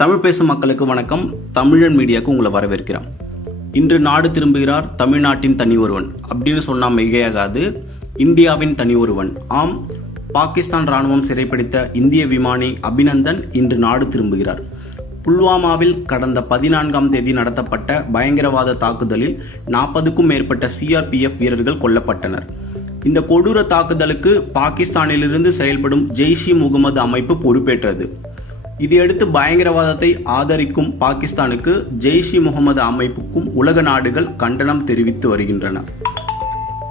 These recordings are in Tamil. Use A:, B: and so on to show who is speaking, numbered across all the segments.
A: தமிழ் பேசும் மக்களுக்கு வணக்கம். தமிழன் மீடியாவுக்கு உங்களை வரவேற்கிறான் இன்று நாடு திரும்புகிறார் தமிழ்நாட்டின் தனி ஒருவன். அப்படின்னு சொன்னால் மிகையாகாது. இந்தியாவின் தனி ஒருவன். ஆம் பாகிஸ்தான் ராணுவம் சிறைப்பிடித்த இந்திய விமானி அபிநந்தன் இன்று நாடு திரும்புகிறார். புல்வாமாவில் கடந்த பதினான்காம் தேதி நடத்தப்பட்ட பயங்கரவாத தாக்குதலில் நாற்பதுக்கும் மேற்பட்ட சிஆர்பிஎஃப் வீரர்கள் கொல்லப்பட்டனர். இந்த கொடூர தாக்குதலுக்கு பாகிஸ்தானிலிருந்து செயல்படும் ஜெய்ஷி முகமது அமைப்பு பொறுப்பேற்றது. இதையடுத்து பயங்கரவாதத்தை ஆதரிக்கும் பாகிஸ்தானுக்கு ஜெய்ஷ் இ முகமது அமைப்புக்கும் உலக நாடுகள் கண்டனம் தெரிவித்து வருகின்றன.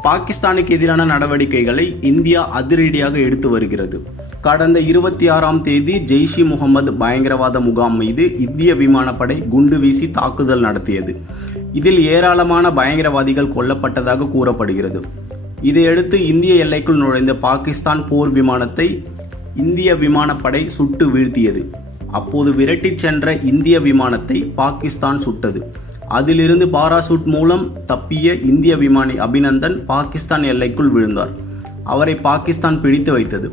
A: பாகிஸ்தானுக்கு எதிரான நடவடிக்கைகளை இந்தியா அதிரடியாக எடுத்து வருகிறது. கடந்த இருபத்தி ஆறாம் தேதி ஜெய்ஷ் இ முகமது பயங்கரவாத முகாம் மீது இந்திய விமானப்படை குண்டு வீசி தாக்குதல் நடத்தியது. இதில் ஏராளமான பயங்கரவாதிகள் கொல்லப்பட்டதாக கூறப்படுகிறது. இதையடுத்து இந்திய எல்லைக்குள் நுழைந்த பாகிஸ்தான் போர் விமானத்தை இந்திய விமானப்படை சுட்டு வீழ்த்தியது. அப்போது விரட்டிச் சென்ற இந்திய விமானத்தை பாகிஸ்தான் சுட்டது. அதிலிருந்து பாராசூட் மூலம் தப்பிய இந்திய விமானி அபிநந்தன் பாகிஸ்தான் எல்லைக்குள் விழுந்தார். அவரை பாகிஸ்தான் பிடித்து வைத்தது.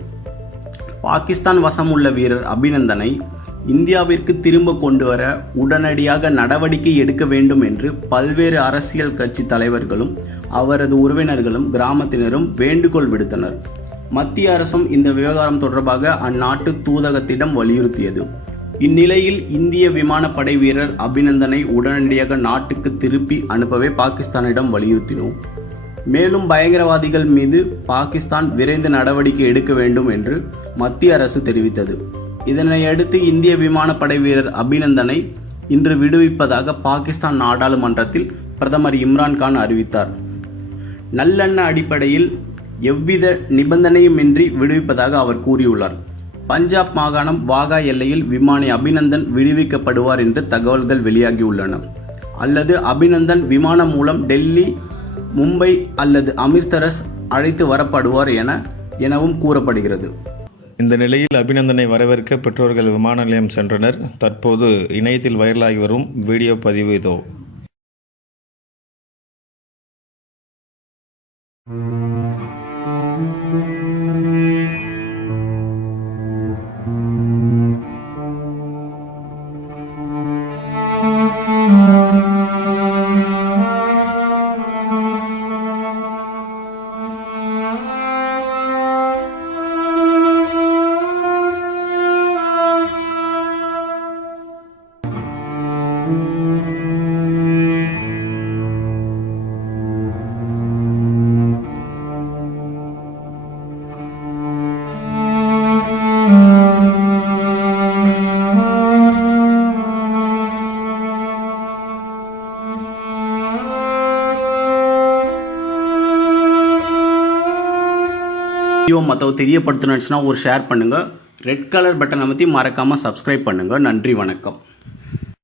A: பாகிஸ்தான் வசம் உள்ள வீரர் அபிநந்தனை இந்தியாவிற்கு திரும்ப கொண்டு வர உடனடியாக நடவடிக்கை எடுக்க வேண்டும் என்று பல்வேறு அரசியல் கட்சி தலைவர்களும் அவரது உறவினர்களும் கிராமத்தினரும் வேண்டுகோள் விடுத்தனர். மத்திய அரசும் இந்த விவகாரம் தொடர்பாக அந்நாட்டு தூதகத்திடம் வலியுறுத்தியது. இந்நிலையில் இந்திய விமானப்படை வீரர் அபிநந்தனை உடனடியாக நாட்டுக்கு திருப்பி அனுப்பவே பாகிஸ்தானிடம் வலியுறுத்தினோம். மேலும் பயங்கரவாதிகள் மீது பாகிஸ்தான் விரைந்து நடவடிக்கை எடுக்க வேண்டும் என்று மத்திய அரசு தெரிவித்தது. இதனையடுத்து இந்திய விமானப்படை வீரர் அபிநந்தனை இன்று விடுவிப்பதாக பாகிஸ்தான் நாடாளுமன்றத்தில் பிரதமர் இம்ரான்கான் அறிவித்தார். நல்லெண்ண அடிப்படையில் எவ்வித நிபந்தனையுமின்றி விடுவிப்பதாக அவர் கூறியுள்ளார். பஞ்சாப் மாகாணம் வாகா எல்லையில் விமானி அபிநந்தன் விடுவிக்கப்படுவார் என்று தகவல்கள் வெளியாகியுள்ளன. அல்லது அபிநந்தன் விமானம் மூலம் டெல்லி மும்பை அல்லது அமிர்தரஸ் அழைத்து வரப்படுவார் என எனவும் கூறப்படுகிறது.
B: இந்த நிலையில் அபிநந்தனை வரவேற்க பெற்றோர்கள் விமான நிலையம் சென்றனர். தற்போது இணையத்தில் வைரலாகி வரும் வீடியோ பதிவு இதோ.
A: வீடியோ மற்றவ தெரியப்படுத்தணுச்சுன்னா ஒரு ஷேர் பண்ணுங்கள் ரெட் கலர் பட்டன் அமைத்தி மறக்காமல் சப்ஸ்கிரைப் பண்ணுங்கள் நன்றி வணக்கம்.